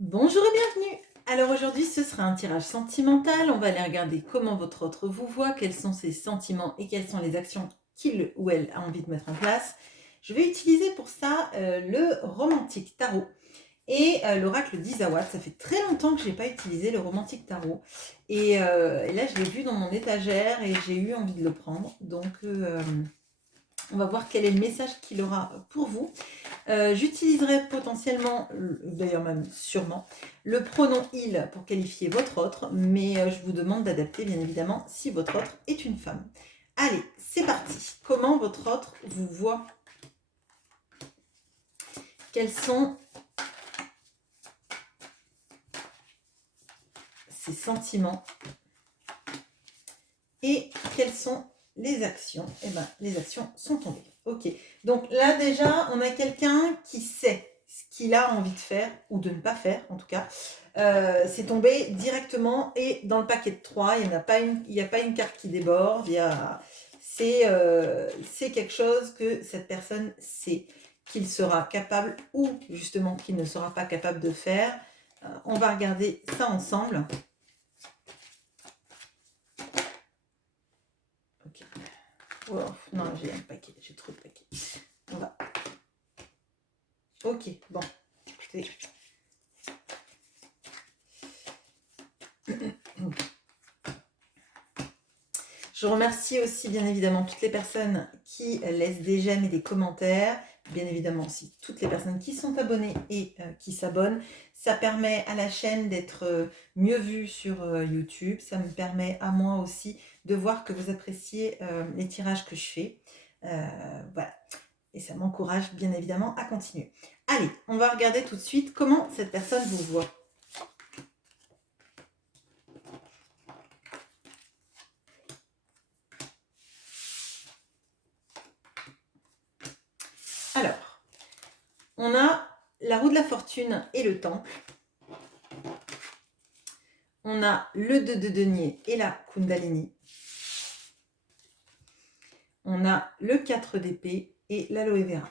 Bonjour et bienvenue. Alors aujourd'hui, ce sera un tirage sentimental. On va aller regarder comment votre autre vous voit, quels sont ses sentiments et quelles sont les actions qu'il ou elle a envie de mettre en place. Je vais utiliser pour ça le romantique tarot et l'oracle d'Isawa. Ça fait très longtemps que je n'ai pas utilisé le romantique tarot. Et là, je l'ai vu dans mon étagère et j'ai eu envie de le prendre. Donc, on va voir quel est le message qu'il aura pour vous. J'utiliserai potentiellement, d'ailleurs même sûrement, le pronom il pour qualifier votre autre, mais je vous demande d'adapter bien évidemment si votre autre est une femme. Allez, c'est parti. Comment votre autre vous voit? Quels sont ses sentiments? Et quelles sont les actions? Eh bien, les actions sont tombées. Ok, donc là déjà, on a quelqu'un qui sait ce qu'il a envie de faire, ou de ne pas faire en tout cas. C'est tombé directement et dans le paquet de 3, il n'y a pas une carte qui déborde, c'est quelque chose que cette personne sait qu'il sera capable ou justement qu'il ne sera pas capable de faire. On va regarder ça ensemble. Ok. Oh, non, j'ai un paquet, j'ai trop de paquets. On va. Ok, bon. Écoutez. Je remercie aussi bien évidemment toutes les personnes qui laissent des j'aime et des commentaires. Bien évidemment aussi toutes les personnes qui sont abonnées et qui s'abonnent. Ça permet à la chaîne d'être mieux vue sur YouTube. Ça me permet à moi aussi de voir que vous appréciez les tirages que je fais. Voilà. Et ça m'encourage bien évidemment à continuer. Allez, on va regarder tout de suite comment cette personne vous voit. Alors, on a la roue de la fortune et le temple. On a le 2 de denier et la kundalini. On a le 4 d'épée et l'aloe vera.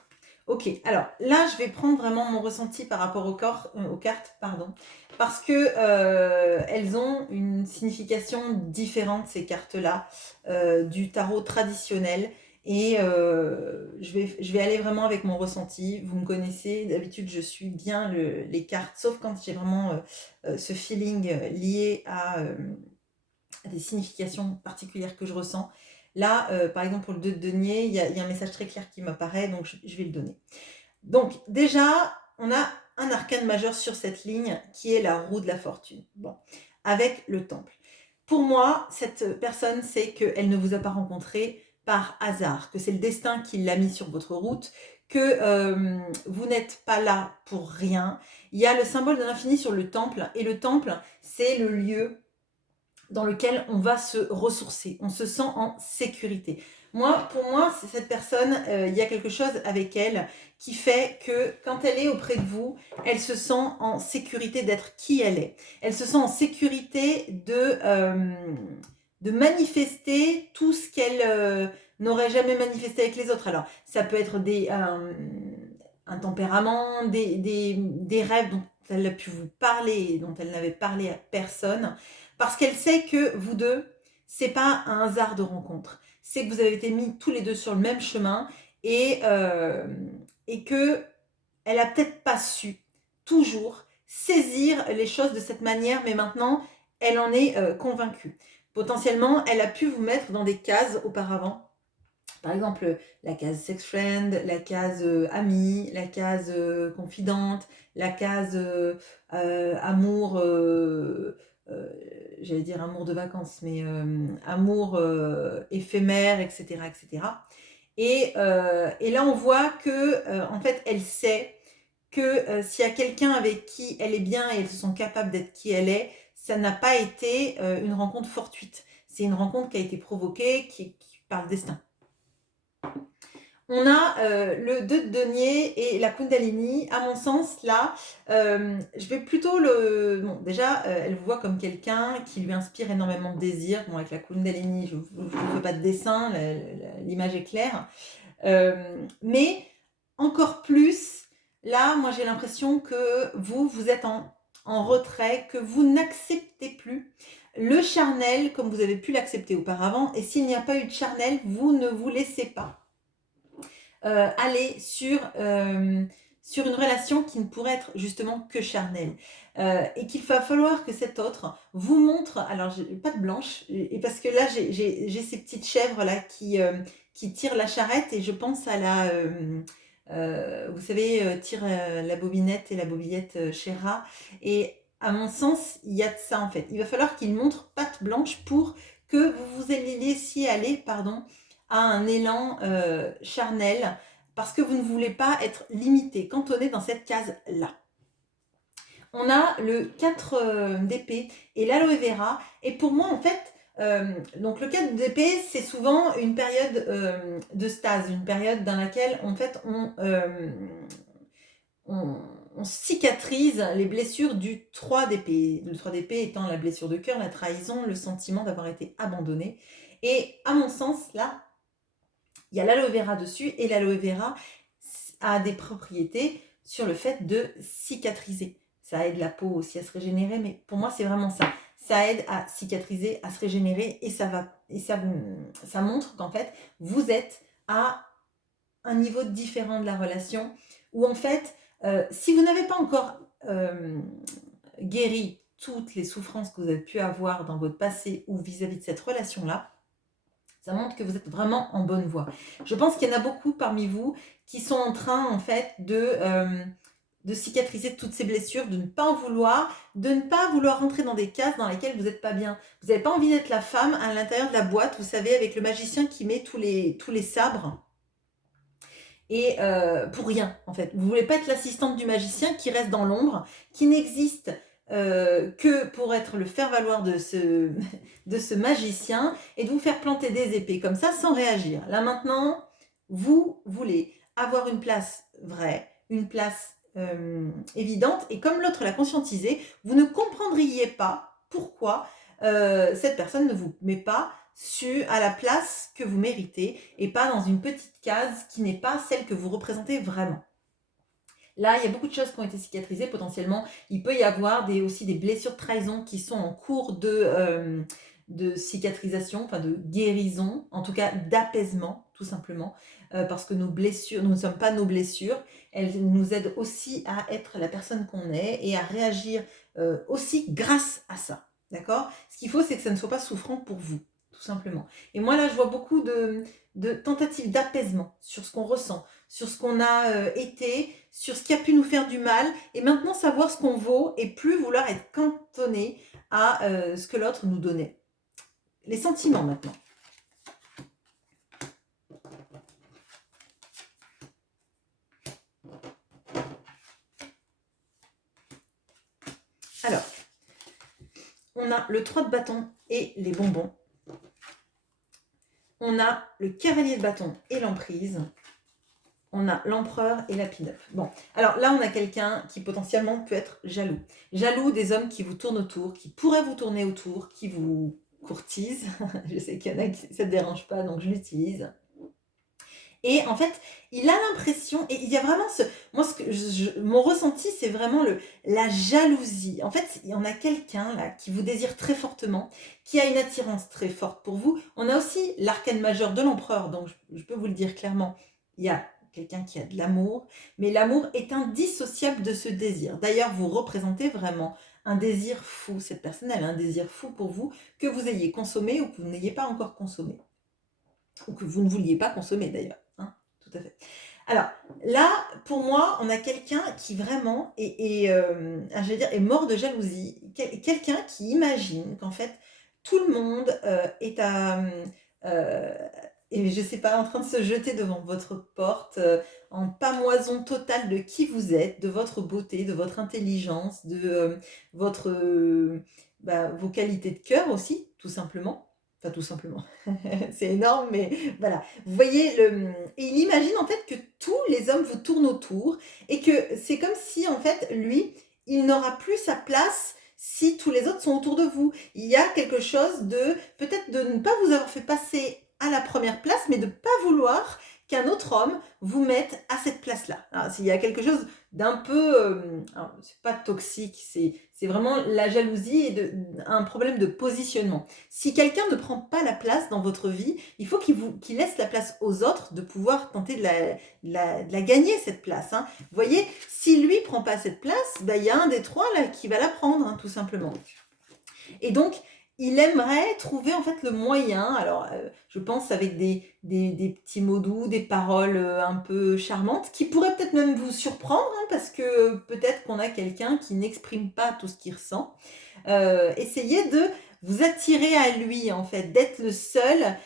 Ok, alors là, je vais prendre vraiment mon ressenti par rapport aux cartes, pardon, parce que elles ont une signification différente, ces cartes-là, du tarot traditionnel. Et je vais aller vraiment avec mon ressenti. Vous me connaissez, d'habitude, je suis bien les cartes, sauf quand j'ai vraiment ce feeling lié à des significations particulières que je ressens. Là, par exemple, pour le 2 de denier, il y a un message très clair qui m'apparaît, donc je vais le donner. Donc, déjà, on a un arcane majeur sur cette ligne qui est la roue de la fortune. Bon, avec le temple. Pour moi, cette personne sait qu'elle ne vous a pas rencontré par hasard, que c'est le destin qui l'a mis sur votre route, que vous n'êtes pas là pour rien. Il y a le symbole de l'infini sur le temple, et le temple, c'est le lieu dans lequel on va se ressourcer, on se sent en sécurité. Pour moi, c'est cette personne, il y a quelque chose avec elle qui fait que quand elle est auprès de vous, elle se sent en sécurité d'être qui elle est. Elle se sent en sécurité de manifester tout ce qu'elle n'aurait jamais manifesté avec les autres. Alors, ça peut être un tempérament, des rêves dont elle a pu vous parler, dont elle n'avait parlé à personne, parce qu'elle sait que vous deux, c'est pas un hasard de rencontre. C'est que vous avez été mis tous les deux sur le même chemin et, euh, et que elle a peut-être pas su toujours saisir les choses de cette manière, mais maintenant, elle en est convaincue. Potentiellement, elle a pu vous mettre dans des cases auparavant. Par exemple, la case sex friend, la case amie, la case confidente, la case amour, euh, j'allais dire amour de vacances, mais amour éphémère, etc., etc. Et là, on voit que, en fait, elle sait que s'il y a quelqu'un avec qui elle est bien et elles se sont capables d'être qui elle est, ça n'a pas été une rencontre fortuite. C'est une rencontre qui a été provoquée par le destin. On a le 2 de denier et la kundalini. À mon sens, là, je vais plutôt le... Bon, déjà, elle vous voit comme quelqu'un qui lui inspire énormément de désir. Bon, avec la kundalini, je ne fais pas de dessin, l'image est claire. Mais encore plus, là, moi, j'ai l'impression que vous êtes en en retrait, que vous n'acceptez plus le charnel comme vous avez pu l'accepter auparavant. Et s'il n'y a pas eu de charnel, vous ne vous laissez pas aller sur une relation qui ne pourrait être justement que charnelle. Et qu'il va falloir que cet autre vous montre, alors pas de blanche, et parce que là j'ai ces petites chèvres là qui tirent la charrette, et je pense à la... vous savez, tire la bobinette et la bobillette chez Rat. Et à mon sens, il y a de ça en fait. Il va falloir qu'il montre patte blanche pour que vous vous laissiez aller, pardon, à un élan charnel, parce que vous ne voulez pas être limité, cantonné dans cette case-là. On a le 4 d'épée et l'aloe vera. Et pour moi, en fait, donc le 4 d'épée, c'est souvent une période de stase, une période dans laquelle, en fait, on cicatrise les blessures du 3 d'épée. Le 3 d'épée étant la blessure de cœur, la trahison, le sentiment d'avoir été abandonné. Et à mon sens, là, il y a l'aloe vera dessus, et l'aloe vera a des propriétés sur le fait de cicatriser. Ça aide la peau aussi à se régénérer, mais pour moi, c'est vraiment ça. Ça aide à cicatriser, à se régénérer, et ça montre qu'en fait, vous êtes à un niveau différent de la relation, où en fait, si vous n'avez pas encore guéri toutes les souffrances que vous avez pu avoir dans votre passé ou vis-à-vis de cette relation-là, ça montre que vous êtes vraiment en bonne voie. Je pense qu'il y en a beaucoup parmi vous qui sont en train, en fait, de cicatriser toutes ces blessures, de ne pas en vouloir, de ne pas vouloir rentrer dans des cases dans lesquelles vous n'êtes pas bien. Vous n'avez pas envie d'être la femme à l'intérieur de la boîte, vous savez, avec le magicien qui met tous les sabres. Et pour rien, en fait. Vous ne voulez pas être l'assistante du magicien qui reste dans l'ombre, qui n'existe que pour être le faire-valoir de ce magicien, et de vous faire planter des épées comme ça sans réagir. Là maintenant, vous voulez avoir une place vraie, une place évidente, et comme l'autre l'a conscientisé, vous ne comprendriez pas pourquoi cette personne ne vous met pas à la place que vous méritez, et pas dans une petite case qui n'est pas celle que vous représentez vraiment. Là, il y a beaucoup de choses qui ont été cicatrisées potentiellement. Il peut y avoir aussi des blessures de trahison qui sont en cours de cicatrisation, enfin de guérison, en tout cas d'apaisement, tout simplement. Parce que nos blessures, nous ne sommes pas nos blessures, elles nous aident aussi à être la personne qu'on est et à réagir aussi grâce à ça. D'accord ? Ce qu'il faut, c'est que ça ne soit pas souffrant pour vous, tout simplement. Et moi, là, je vois beaucoup de tentatives d'apaisement sur ce qu'on ressent, sur ce qu'on a été, sur ce qui a pu nous faire du mal, et maintenant savoir ce qu'on vaut et plus vouloir être cantonné à ce que l'autre nous donnait. Les sentiments maintenant. Alors, on a le 3 de bâton et les bonbons. On a le cavalier de bâton et l'emprise. On a l'empereur et la pin-up. Bon, alors là, on a quelqu'un qui potentiellement peut être jaloux. Jaloux des hommes qui vous tournent autour, qui pourraient vous tourner autour, qui vous courtisent. Je sais qu'il y en a qui ça ne dérange pas, donc je l'utilise. Et en fait, il a l'impression, et il y a vraiment moi, mon ressenti, c'est vraiment la jalousie. En fait, il y en a quelqu'un là qui vous désire très fortement, qui a une attirance très forte pour vous. On a aussi l'arcane majeur de l'empereur, donc je peux vous le dire clairement, il y a quelqu'un qui a de l'amour, mais l'amour est indissociable de ce désir. D'ailleurs, vous représentez vraiment un désir fou. Cette personne, elle a un désir fou pour vous, que vous ayez consommé ou que vous n'ayez pas encore consommé. Ou que vous ne vouliez pas consommer d'ailleurs. Hein, tout à fait. Alors là, pour moi, on a quelqu'un qui vraiment est mort de jalousie. Quelqu'un qui imagine qu'en fait, tout le monde est et je sais pas, en train de se jeter devant votre porte, en pamoison totale de qui vous êtes, de votre beauté, de votre intelligence, de vos qualités de cœur aussi, tout simplement. Enfin, tout simplement. C'est énorme, mais voilà. Vous voyez, et il imagine en fait que tous les hommes vous tournent autour, et que c'est comme si en fait, lui, il n'aura plus sa place si tous les autres sont autour de vous. Il y a quelque chose peut-être de ne pas vous avoir fait passer à la première place, mais de ne pas vouloir qu'un autre homme vous mette à cette place-là. Alors, s'il y a quelque chose d'un peu, alors c'est pas toxique, c'est vraiment la jalousie et un problème de positionnement. Si quelqu'un ne prend pas la place dans votre vie, il faut qu'il laisse la place aux autres de pouvoir tenter de la gagner cette place, hein. Vous voyez, si lui prend pas cette place, bah, il y a un des 3 là qui va la prendre, hein, tout simplement. Et donc, il aimerait trouver en fait le moyen, alors je pense avec des petits mots doux, des paroles un peu charmantes, qui pourraient peut-être même vous surprendre, hein, parce que peut-être qu'on a quelqu'un qui n'exprime pas tout ce qu'il ressent. Essayez de vous attirer à lui en fait, d'être le seul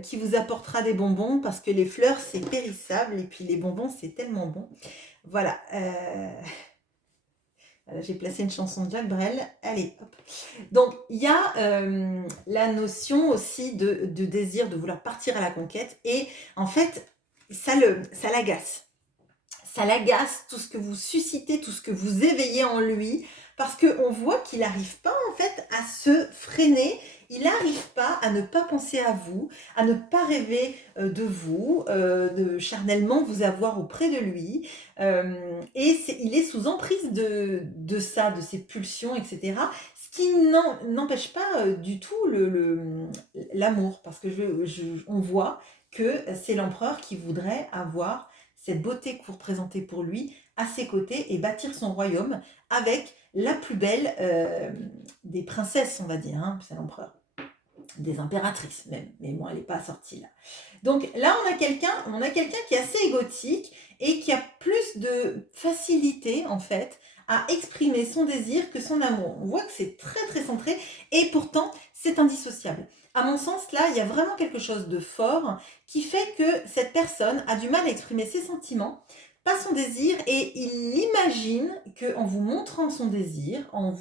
qui vous apportera des bonbons, parce que les fleurs c'est périssable et puis les bonbons c'est tellement bon. Voilà. Voilà, j'ai placé une chanson de Jacques Brel. Allez, hop. Donc, il y a la notion aussi de désir, de vouloir partir à la conquête. Et en fait, ça l'agace. Ça l'agace, tout ce que vous suscitez, tout ce que vous éveillez en lui, parce qu'on voit qu'il n'arrive pas en fait à se freiner, il n'arrive pas à ne pas penser à vous, à ne pas rêver de vous, de charnellement vous avoir auprès de lui. Et il est sous emprise de ça, de ses pulsions, etc. Ce qui n'empêche pas du tout l'amour, parce que on voit que c'est l'empereur qui voudrait avoir cette beauté que vous représentez pour lui à ses côtés et bâtir son royaume avec la plus belle des princesses, on va dire, hein, c'est l'empereur, des impératrices même, mais moi elle n'est pas sortie là. Donc là on a quelqu'un qui est assez égotique et qui a plus de facilité en fait à exprimer son désir que son amour. On voit que c'est très très centré et pourtant c'est indissociable. À mon sens, là, il y a vraiment quelque chose de fort qui fait que cette personne a du mal à exprimer ses sentiments, pas son désir, et il imagine qu'en vous montrant son désir, en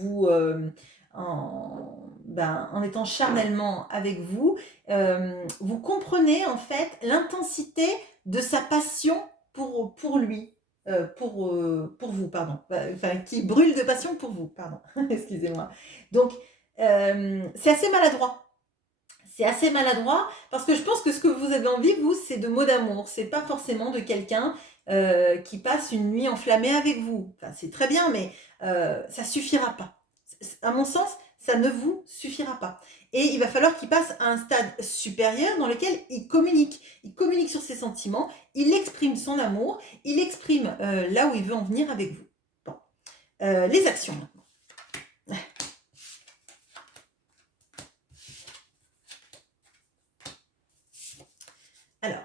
étant charnellement avec vous, vous comprenez en fait l'intensité de sa passion pour lui. Pour vous, pardon. Enfin, qui brûle de passion pour vous, pardon. Excusez-moi. Donc, c'est assez maladroit. C'est assez maladroit parce que je pense que ce que vous avez envie, vous, c'est de mots d'amour. C'est pas forcément de quelqu'un qui passe une nuit enflammée avec vous. Enfin, c'est très bien, mais ça suffira pas. À mon sens, ça ne vous suffira pas. Et il va falloir qu'il passe à un stade supérieur dans lequel il communique. Il communique sur ses sentiments, il exprime son amour, il exprime là où il veut en venir avec vous. Bon. Les actions maintenant. Alors,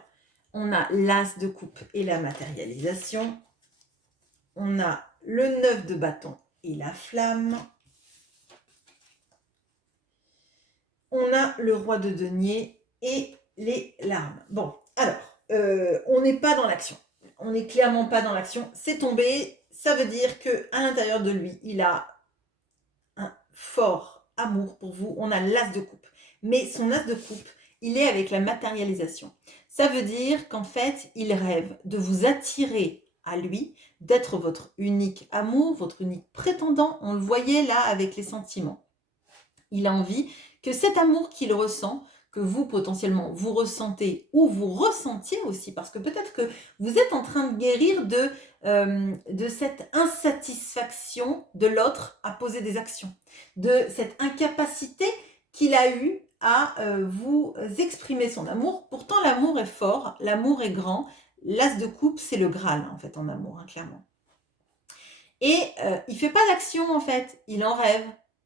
on a l'as de coupe et la matérialisation. On a le 9 de bâton et la flamme. On a le roi de denier et les larmes. Bon, alors, on n'est pas dans l'action. On n'est clairement pas dans l'action. C'est tombé. Ça veut dire qu'à l'intérieur de lui, il a un fort amour pour vous. On a l'as de coupe. Mais son as de coupe, il est avec la matérialisation. Ça veut dire qu'en fait, il rêve de vous attirer à lui, d'être votre unique amour, votre unique prétendant. On le voyait là avec les sentiments. Il a envie que cet amour qu'il ressent, que vous potentiellement vous ressentez ou vous ressentiez aussi, parce que peut-être que vous êtes en train de guérir de cette insatisfaction de l'autre à poser des actions, de cette incapacité qu'il a eue à vous exprimer son amour. Pourtant, l'amour est fort, l'amour est grand. L'as de coupe, c'est le Graal, en fait, en amour, hein, clairement. Et il ne fait pas d'action, en fait. Il en rêve.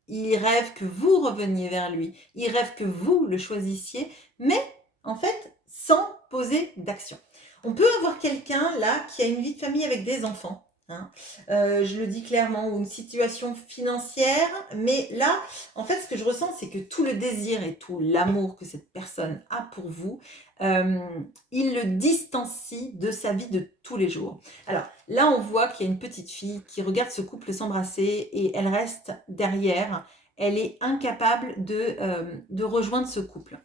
Il rêve que vous reveniez vers lui. Il rêve que vous le choisissiez, mais en fait, sans poser d'action. On peut avoir quelqu'un, là, qui a une vie de famille avec des enfants. Hein. Je le dis clairement, ou une situation financière, mais là, en fait, ce que je ressens, c'est que tout le désir et tout l'amour que cette personne a pour vous, il le distancie de sa vie de tous les jours. Alors là, on voit qu'il y a une petite fille qui regarde ce couple s'embrasser et elle reste derrière. Elle est incapable de rejoindre ce couple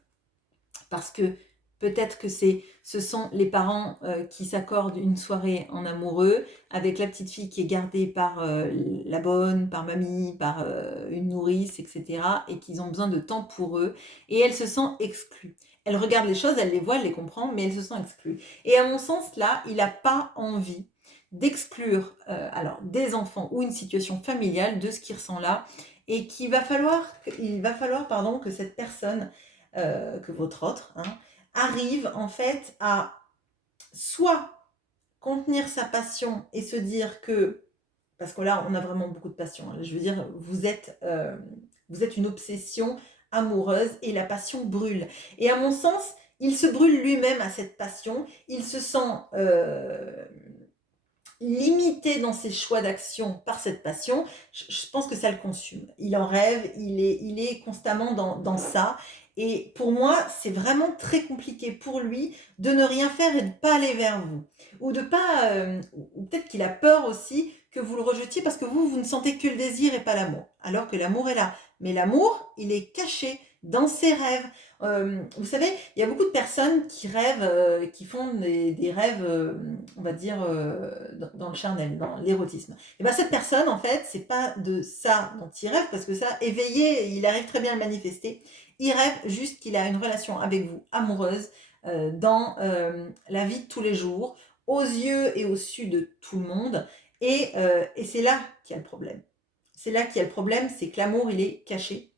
parce que peut-être que ce sont les parents qui s'accordent une soirée en amoureux avec la petite fille qui est gardée par la bonne, par mamie, par une nourrice, etc. et qu'ils ont besoin de temps pour eux et elle se sent exclue. elle regarde les choses, elle les voit, elle les comprend, mais elle se sent exclue. Et à mon sens, là, il n'a pas envie d'exclure alors des enfants ou une situation familiale de ce qu'il ressent là, et il va falloir pardon, que cette personne, que votre autre, hein, arrive en fait à soit contenir sa passion et se dire que, parce que là on a vraiment beaucoup de passion, hein, je veux dire vous êtes une obsession amoureuse et la passion brûle. Et à mon sens, il se brûle lui-même à cette passion, il se sent limité dans ses choix d'action par cette passion. Je pense que ça le consume. Il en rêve, il est constamment dans ça. Et pour moi, c'est vraiment très compliqué pour lui de ne rien faire et de ne pas aller vers vous. Ou de pas, ou peut-être qu'il a peur aussi que vous le rejetiez parce que vous ne sentez que le désir et pas l'amour. Alors que l'amour est là. Mais l'amour, il est caché dans ses rêves. Vous savez, il y a beaucoup de personnes qui rêvent, qui font des rêves, on va dire, dans le charnel, dans l'érotisme. Et bien cette personne, en fait, c'est pas de ça dont il rêve, parce que ça, éveillé, il arrive très bien à le manifester. Il rêve juste qu'il a une relation avec vous, amoureuse, dans la vie de tous les jours, aux yeux et au su de tout le monde. Et c'est là qu'il y a le problème. C'est là qu'il y a le problème, c'est que l'amour, il est caché.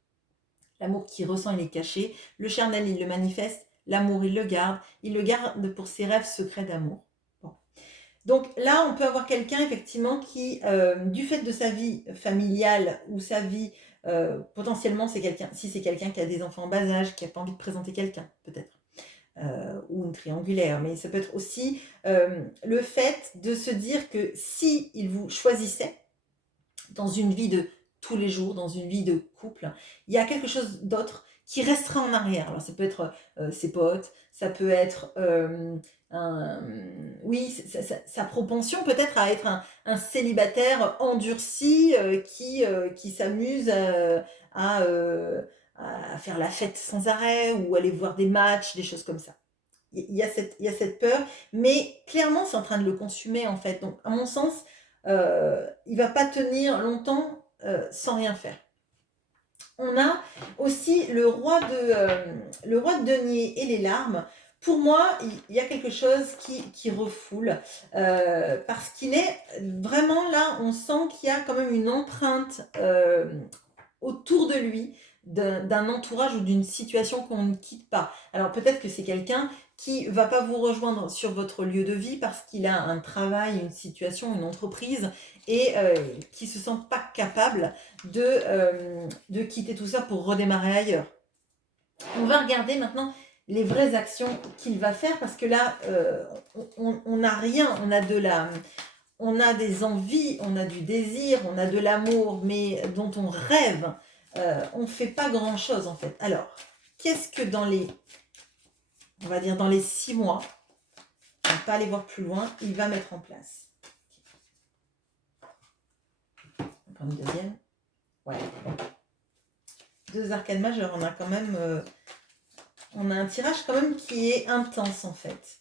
L'amour qu'il ressent, il est caché. Le charnel, il le manifeste. L'amour, il le garde. Il le garde pour ses rêves secrets d'amour. Bon. Donc là, on peut avoir quelqu'un, effectivement, qui, du fait de sa vie familiale ou sa vie, potentiellement, si c'est quelqu'un qui a des enfants en bas âge, qui n'a pas envie de présenter quelqu'un, peut-être. Ou une triangulaire, mais ça peut être aussi le fait de se dire que si il vous choisissait dans une vie de tous les jours, dans une vie de couple, il y a quelque chose d'autre qui restera en arrière. Alors ça peut être ses potes, ça peut être oui, sa propension peut-être à être un célibataire endurci qui s'amuse à faire la fête sans arrêt ou aller voir des matchs, des choses comme ça. Il y a cette peur, mais clairement c'est en train de le consumer en fait. Donc à mon sens, il va pas tenir longtemps sans rien faire. On a aussi le roi de denier et les larmes. Pour moi, il y a quelque chose qui refoule parce qu'il est vraiment là, on sent qu'il y a quand même une empreinte autour de lui d'un entourage ou d'une situation qu'on ne quitte pas. Alors peut-être que c'est quelqu'un qui va pas vous rejoindre sur votre lieu de vie parce qu'il a un travail, une situation, une entreprise et qui se sent pas capable de quitter tout ça pour redémarrer ailleurs. On va regarder maintenant les vraies actions qu'il va faire parce que là, on n'a rien, on a des envies, on a du désir, on a de l'amour, mais dont on rêve. On ne fait pas grand-chose en fait. Alors, qu'est-ce que on va dire dans les 6 mois, on ne va pas aller voir plus loin, il va mettre en place? On va prendre une deuxième. Ouais. 2 arcades majeures, on a quand même... on a un tirage quand même qui est intense en fait.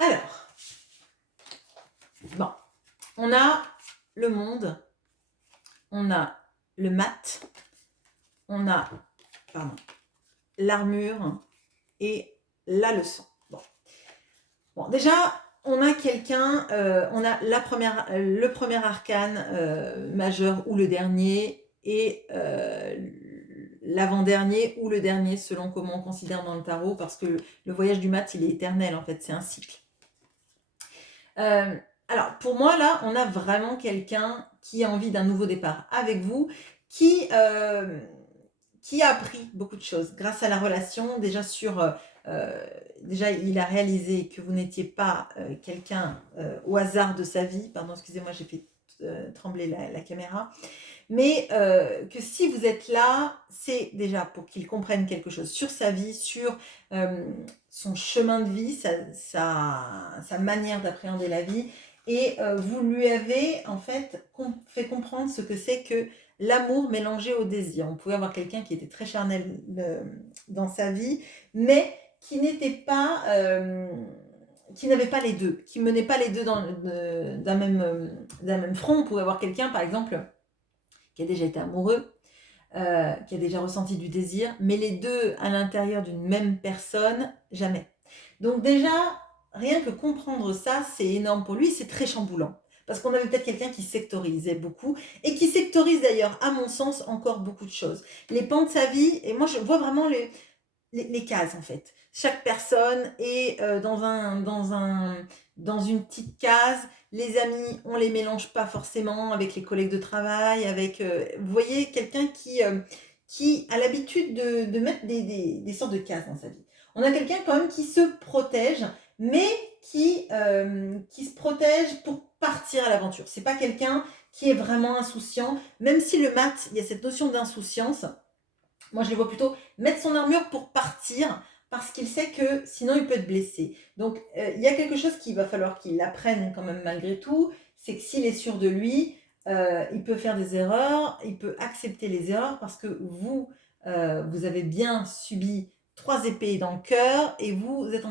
Alors, bon, on a le monde, on a le mat, on a l'armure et la leçon. Bon, déjà, on a quelqu'un, on a le premier arcane majeur ou le dernier et l'avant-dernier ou le dernier selon comment on considère dans le tarot parce que le voyage du mat, il est éternel en fait, c'est un cycle. Alors, pour moi, là, on a vraiment quelqu'un qui a envie d'un nouveau départ avec vous, qui a appris beaucoup de choses grâce à la relation. Déjà, déjà il a réalisé que vous n'étiez pas quelqu'un au hasard de sa vie. Pardon, excusez-moi, j'ai fait trembler la caméra. Mais que si vous êtes là, c'est déjà pour qu'il comprenne quelque chose sur sa vie, sur son chemin de vie, sa manière d'appréhender la vie. Et vous lui avez en fait fait comprendre ce que c'est que l'amour mélangé au désir. On pouvait avoir quelqu'un qui était très charnel dans sa vie, mais qui n'était pas, qui n'avait pas les deux, qui menait pas les deux d'un même front. On pourrait avoir quelqu'un, par exemple, qui a déjà été amoureux, qui a déjà ressenti du désir, mais les deux à l'intérieur d'une même personne, jamais. Donc déjà, rien que comprendre ça, c'est énorme pour lui, c'est très chamboulant. Parce qu'on avait peut-être quelqu'un qui sectorisait beaucoup, et qui sectorise d'ailleurs, à mon sens, encore beaucoup de choses. Les pans de sa vie, et moi je vois vraiment les cases en fait. Chaque personne est dans une petite case. Les amis, on les mélange pas forcément avec les collègues de travail, avec, vous voyez, quelqu'un qui a l'habitude de mettre des sortes de cases dans sa vie. On a quelqu'un quand même qui se protège, mais qui se protège pour partir à l'aventure. C'est pas quelqu'un qui est vraiment insouciant, même si le mat, il y a cette notion d'insouciance. Moi, je les vois plutôt mettre son armure pour partir parce qu'il sait que sinon il peut être blessé. Donc, il y a quelque chose qu'il va falloir qu'il apprenne quand même malgré tout, c'est que s'il est sûr de lui, il peut faire des erreurs, il peut accepter les erreurs parce que vous, vous avez bien subi 3 épées dans le cœur et vous êtes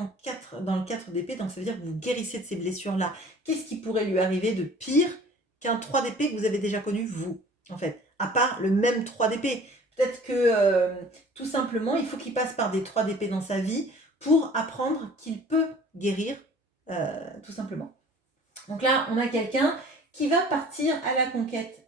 dans le 4 d'épée, donc ça veut dire que vous guérissez de ces blessures-là. Qu'est-ce qui pourrait lui arriver de pire qu'un 3 d'épée que vous avez déjà connu, vous, en fait, à part le même 3 d'épée. Peut-être que tout simplement, il faut qu'il passe par des 3 d'épée dans sa vie pour apprendre qu'il peut guérir, tout simplement. Donc là, on a quelqu'un qui va partir à la conquête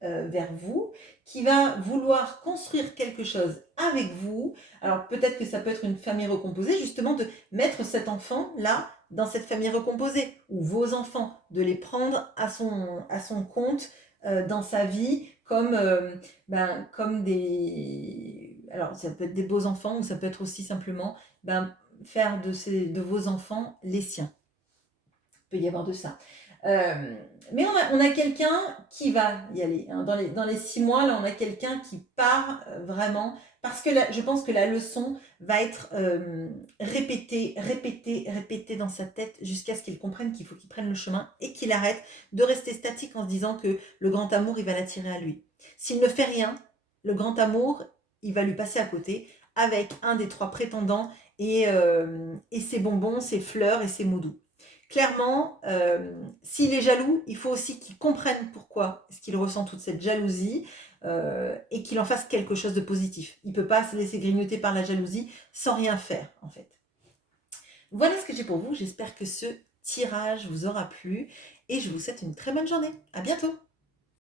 vers vous, qui va vouloir construire quelque chose avec vous. Alors peut-être que ça peut être une famille recomposée, justement de mettre cet enfant-là dans cette famille recomposée, ou vos enfants, de les prendre à son compte dans sa vie comme des... Alors ça peut être des beaux enfants, ou ça peut être aussi simplement faire de vos enfants les siens. Il peut y avoir de ça. Mais on a quelqu'un qui va y aller. Hein. Dans les 6 mois, là, on a quelqu'un qui part vraiment. Parce que là, je pense que la leçon va être répétée, répétée, répétée dans sa tête jusqu'à ce qu'il comprenne qu'il faut qu'il prenne le chemin et qu'il arrête de rester statique en se disant que le grand amour, il va l'attirer à lui. S'il ne fait rien, le grand amour, il va lui passer à côté avec un des 3 prétendants et ses bonbons, ses fleurs et ses mots doux. Clairement, s'il est jaloux, il faut aussi qu'il comprenne pourquoi est-ce qu'il ressent toute cette jalousie et qu'il en fasse quelque chose de positif. Il ne peut pas se laisser grignoter par la jalousie sans rien faire, en fait. Voilà ce que j'ai pour vous. J'espère que ce tirage vous aura plu et je vous souhaite une très bonne journée. À bientôt!